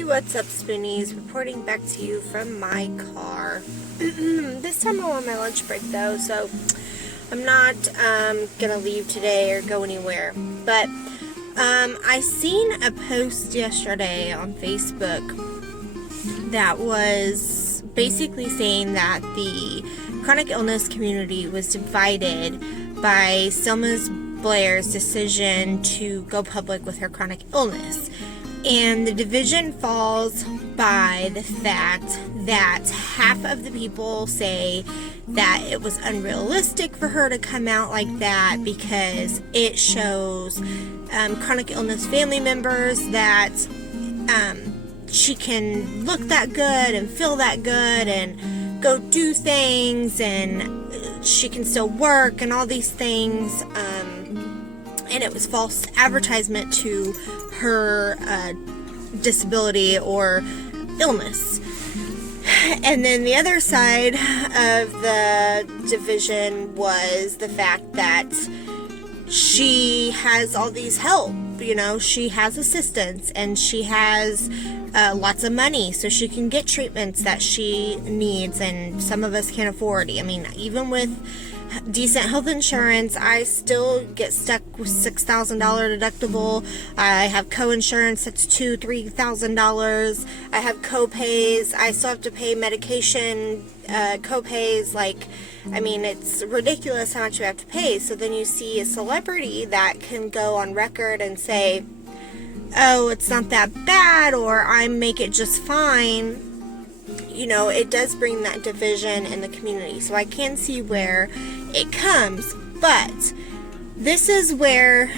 Hey, what's up, Spoonies? Reporting back to you from my car. This time I'm on my lunch break, though, so I'm not gonna leave today or go anywhere. But I seen a post yesterday on Facebook that was basically saying that the chronic illness community was divided by Selma Blair's decision to go public with her chronic illness. And the division falls by the fact that half of the people say that it was unrealistic for her to come out like that because it shows chronic illness family members that she can look that good and feel that good and go do things and she can still work and all these things. And it was false advertisement to her disability or illness. And then the other side of the division was the fact that she has all these help, she has assistance and she has lots of money so she can get treatments that she needs and some of us can't afford. I mean, even with decent health insurance, I still get stuck with $6,000 deductible. I have co-insurance that's $2,000-$3,000. I have co-pays. I still have to pay medication co-pays. It's ridiculous how much we have to pay. So then you see a celebrity that can go on record and say, oh, it's not that bad, or I make it just fine. It does bring that division in the community. So I can see where it comes. But this is where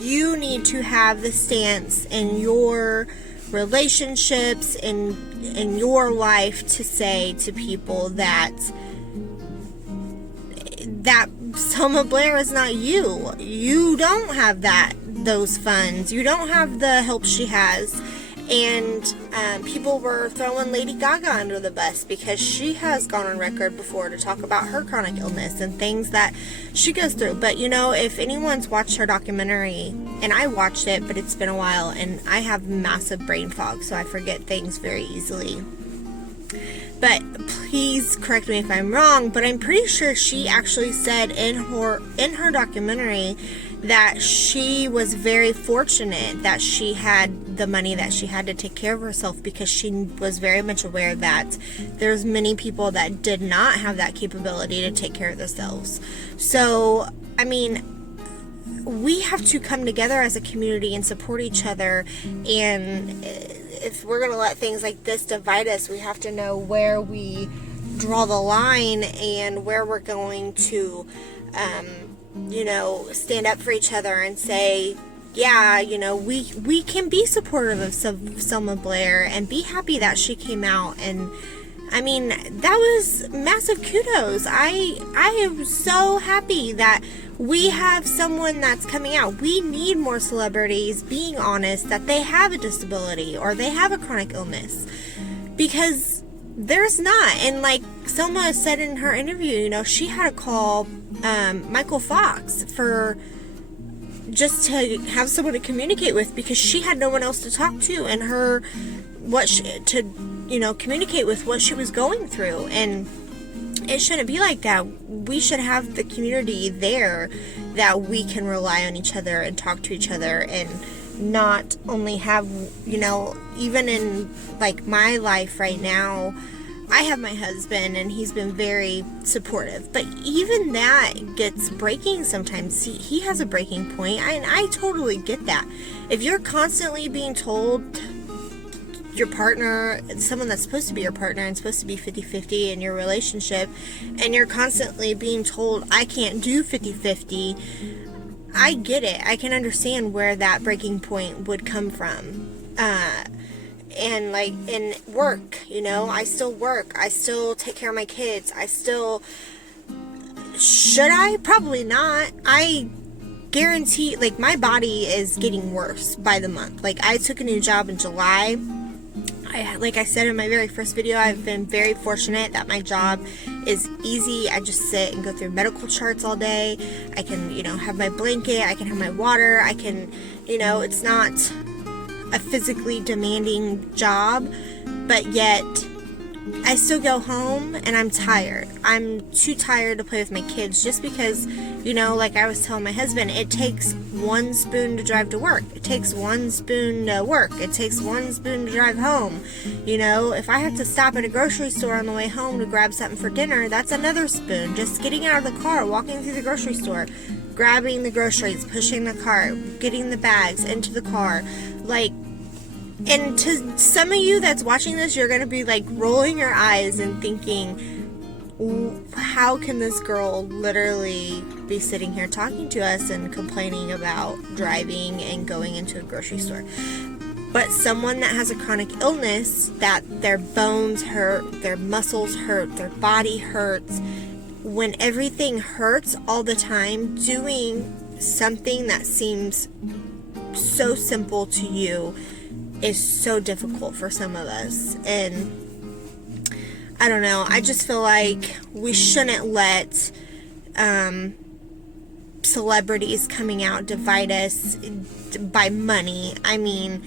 you need to have the stance in your relationships, in your life, to say to people that Selma Blair is not you. You don't have those funds. You don't have the help she has. And people were throwing Lady Gaga under the bus because she has gone on record before to talk about her chronic illness and things that she goes through. But if anyone's watched her documentary, and I watched it, but it's been a while, and I have massive brain fog, so I forget things very easily. But please correct me if I'm wrong, but I'm pretty sure she actually said in her documentary that she was very fortunate that she had the money that she had to take care of herself, because she was very much aware that there's many people that did not have that capability to take care of themselves. So, we have to come together as a community and support each other, and if we're going to let things like this divide us, we have to know where we draw the line and where we're going to stand up for each other and say, yeah, we can be supportive of Selma Blair and be happy that she came out. And that was massive kudos. I am so happy that we have someone that's coming out. We need more celebrities being honest that they have a disability or they have a chronic illness, because there's not. And like Selma said in her interview, she had to call Michael Fox for just to have someone to communicate with, because she had no one else to talk to and communicate with what she was going through. And it shouldn't be like that. We should have the community there that we can rely on each other and talk to each other, and not only have, even in like my life right now, I have my husband and he's been very supportive, but even that gets breaking sometimes. He has a breaking point, and I totally get that. If you're constantly being told your partner, someone that's supposed to be your partner and supposed to be 50-50 in your relationship, and you're constantly being told, I can't do 50-50, I get it. I can understand where that breaking point would come from. And like in work, I still work. I still take care of my kids. Should I? Probably not. I guarantee, my body is getting worse by the month. I took a new job in July. Like I said in my very first video, I've been very fortunate that my job is easy. I just sit and go through medical charts all day. I can, have my blanket. I can have my water. I can, it's not a physically demanding job, but yet I still go home and I'm tired. I'm too tired to play with my kids, just because, you know, like I was telling my husband, it takes one spoon to drive to work. It takes one spoon to work. It takes one spoon to drive home. You know, if I have to stop at a grocery store on the way home to grab something for dinner, that's another spoon. Just getting out of the car, walking through the grocery store, grabbing the groceries, pushing the cart, getting the bags into the car, like. And to some of you that's watching this, you're going to be like rolling your eyes and thinking, how can this girl literally be sitting here talking to us and complaining about driving and going into a grocery store? But someone that has a chronic illness, that their bones hurt, their muscles hurt, their body hurts, when everything hurts all the time, doing something that seems so simple to you is so difficult for some of us. And I don't know, I just feel like we shouldn't let celebrities coming out divide us by money. I mean,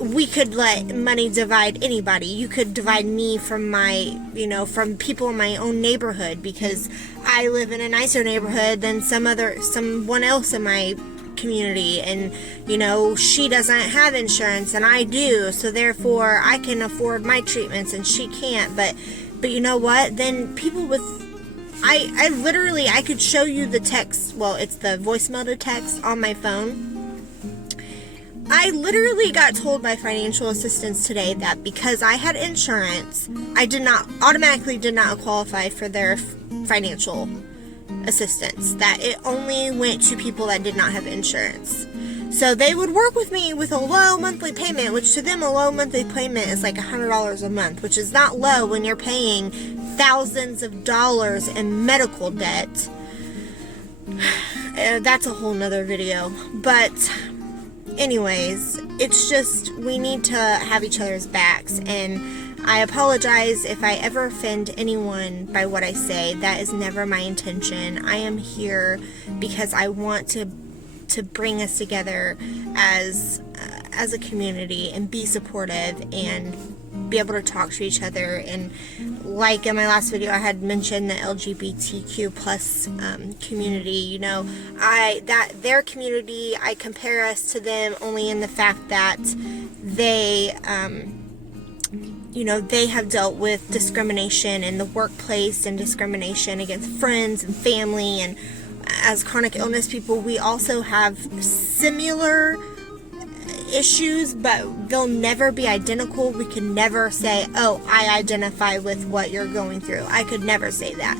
we could let money divide anybody. You could divide me from my, you know, from people in my own neighborhood, because I live in a nicer neighborhood than someone else in my community, and you know, she doesn't have insurance and I do, so therefore I can afford my treatments and she can't. But you know what, then people with I literally, I could show you the text, well, it's the voicemail to text on my phone. I literally got told by financial assistants today that because I had insurance, I automatically did not qualify for their financial assistance, that it only went to people that did not have insurance. So they would work with me with a low monthly payment, which to them a low monthly payment is like $100 a month, which is not low when you're paying thousands of dollars in medical debt. That's a whole nother video. But anyways, it's just, we need to have each other's backs, and I apologize if I ever offend anyone by what I say. That is never my intention. I am here because I want to bring us together as a community and be supportive and be able to talk to each other. And like in my last video, I had mentioned the LGBTQ plus community. You know, their community, I compare us to them only in the fact that they you know, they have dealt with discrimination in the workplace and discrimination against friends and family, and as chronic illness people, we also have similar issues, but they'll never be identical. We can never say, oh, I identify with what you're going through. I could never say that.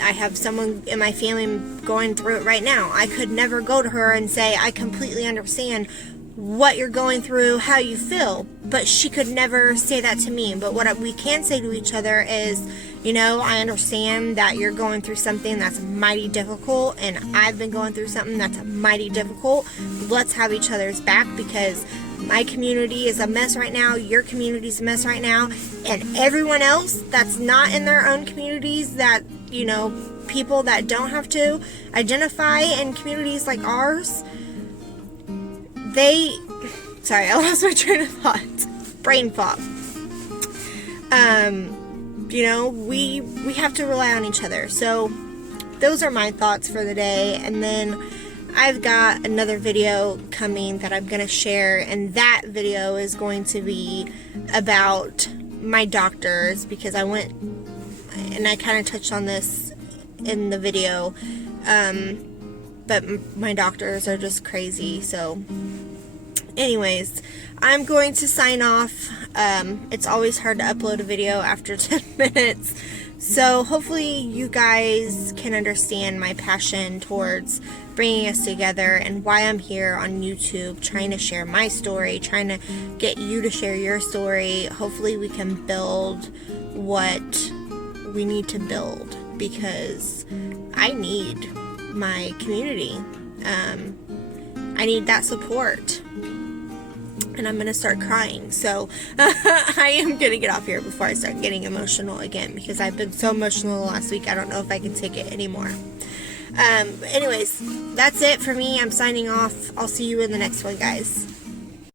I have someone in my family going through it right now. I could never go to her and say, I completely understand what you're going through, how you feel, but she could never say that to me. But what we can say to each other is, you know, I understand that you're going through something that's mighty difficult, and I've been going through something that's mighty difficult. Let's have each other's back, because my community is a mess right now, your community's a mess right now, and everyone else that's not in their own communities, that, you know, people that don't have to identify in communities like ours, sorry, I lost my train of thought. Brain fog. You know, we have to rely on each other. So those are my thoughts for the day. And then I've got another video coming that I'm going to share, and that video is going to be about my doctors, because I went, and I kind of touched on this in the video, but my doctors are just crazy. So anyways, I'm going to sign off. It's always hard to upload a video after 10 minutes. So hopefully you guys can understand my passion towards bringing us together and why I'm here on YouTube, trying to share my story, trying to get you to share your story. Hopefully we can build what we need to build, because I need my community. I need that support. And I'm going to start crying. So I am going to get off here before I start getting emotional again, because I've been so emotional last week. I don't know if I can take it anymore. Anyways, that's it for me. I'm signing off. I'll see you in the next one, guys.